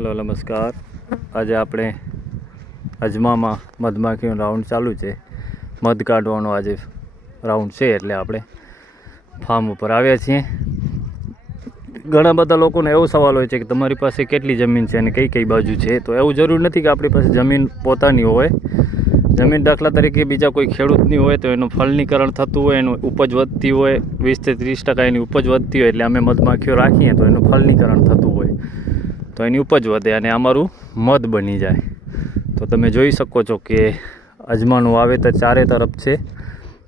Hello नमस्कार। आज આપણે અજમામાં મધમાખીનો રાઉન્ડ ચાલુ છે। મધ કાઢવાનો આજે રાઉન્ડ છે એટલે આપણે ફાર્મ ઉપર આવ્યા છીએ। ઘણા બધા લોકોને એવો સવાલ હોય છે કે તમારી પાસે કેટલી જમીન છે અને કઈ કઈ બાજુ છે। તો એવું જરૂર નથી કે આપણી પાસે જમીન પોતાની હોય। જમીન દાખલા તરીકે બીજા કોઈ ખેડૂતની હોય તો એનું ફળનીકરણ થતું હોય, એનું ઉપજ વધતી હોય, 20 થી 30% એની ઉપજ વધતી હોય એટલે અમે મધમાખીઓ રાખીએ તો એનું ફળનીકરણ થતું હોય તો એની ઉપજ વધે અને અમારું મધ બની જાય। તો તમે જોઈ શકો છો કે અજમાનું વાવેતર ચારે તરફ છે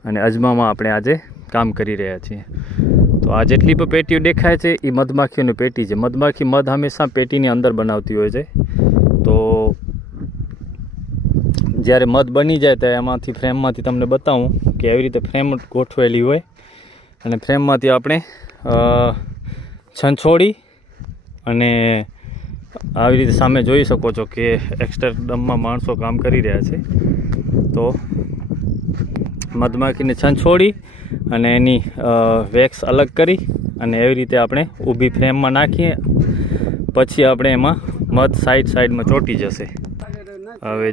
અને અજમામાં આપણે આજે કામ કરી રહ્યા છીએ। તો આ જેટલી પણ પેટીઓ દેખાય છે એ મધમાખીઓની પેટી છે। મધમાખી મધ હંમેશા પેટીની અંદર બનાવતી હોય છે। તો જ્યારે મધ બની જાય ત્યારે એમાંથી ફ્રેમમાંથી તમને બતાવું કે એવી રીતે ફ્રેમ ગોઠવેલી હોય અને ફ્રેમમાંથી આપણે છંછોડી અને આવી રીતે સામે જોઈ શકો છો કે એક્સ્ટરડમમાં માણસો કામ કરી રહ્યા છે। તો મધમાખીને છંછોડી અને એની વેક્સ અલગ કરી અને એવી રીતે આપણે ઊભી ફ્રેમમાં નાખીએ પછી આપણે એમાં મધ સાઈડમાં ચોંટી જશે। હવે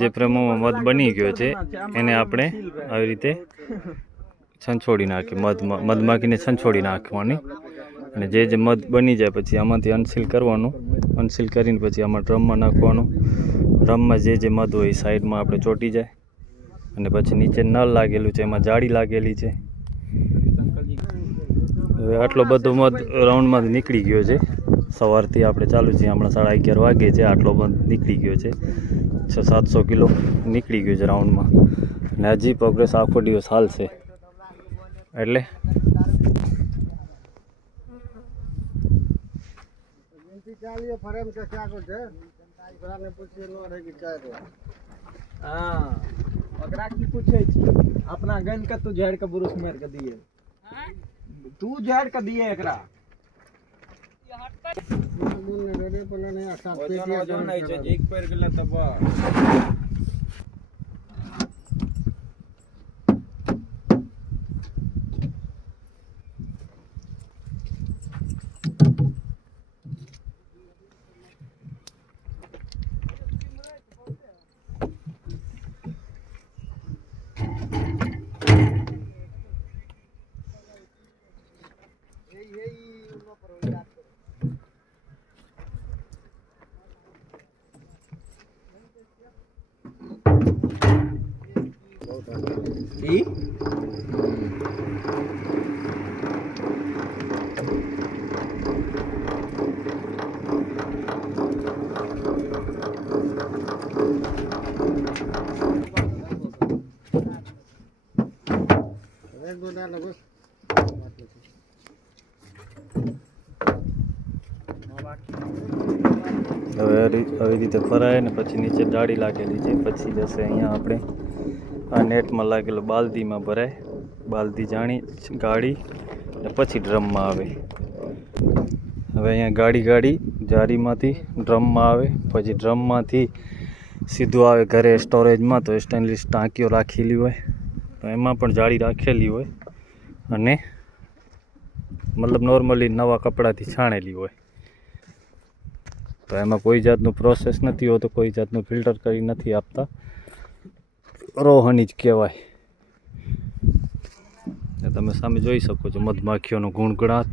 જે ફ્રેમોમાં મધ બની ગયો છે એને આપણે આવી રીતે છંછોડી નાખીએ, મધમાખીને છંછોડી નાખવાની અને જે મધ બની જાય પછી આમાંથી અનસીલ કરવાનું। અનસીલ કરીને પછી આમાં ડ્રમમાં નાખવાનું। ડ્રમમાં જે મધ હોય એ સાઈડમાં આપણે ચોંટી જાય અને પછી નીચે નળ લાગેલું છે, એમાં જાળી લાગેલી છે। હવે આટલો બધો મધ રાઉન્ડમાંથી નીકળી ગયો છે। સવારથી આપણે ચાલુ છીએ, હમણાં 11:30 વાગે છે। આટલો મધ નીકળી ગયો છે, 600-700 કિલો નીકળી ગયો છે રાઉન્ડમાં અને હજી પ્રોગ્રેસ આખો દિવસ હાલશે। એટલે अपना गन का तू झाड़ का बुरुस मार कर दिए, तू झाड़ का दिए एकरा एक पैर गला तबा હવે આવી રીતે ફરાય ને પછી નીચે જાળી લાગેલી છે, પછી જશે અહીંયા આપણે આ નેટમાં લાગેલો બાલદીમાં ભરાય, બાલદી ગાડી અને પછી ડ્રમમાં આવે। હવે અહીંયા ગાડી જારીમાંથી ડ્રમમાં આવે, પછી ડ્રમમાંથી સીધું આવે ઘરે સ્ટોરેજમાં। તો સ્ટેનલેસ ટાંકીઓ રાખેલી હોય તો એમાં પણ જાળી રાખેલી હોય અને મતલબ નોર્મલી નવા કપડાથી છાણેલી હોય। તો એમાં કોઈ જાતનું પ્રોસેસ નથી હોતો, કોઈ જાતનું ફિલ્ટર કરી નથી આપતા, રોહની જ કહેવાય। તમે સામે જોઈ શકો છો મધમાખીઓનો ગુણગુણાટ।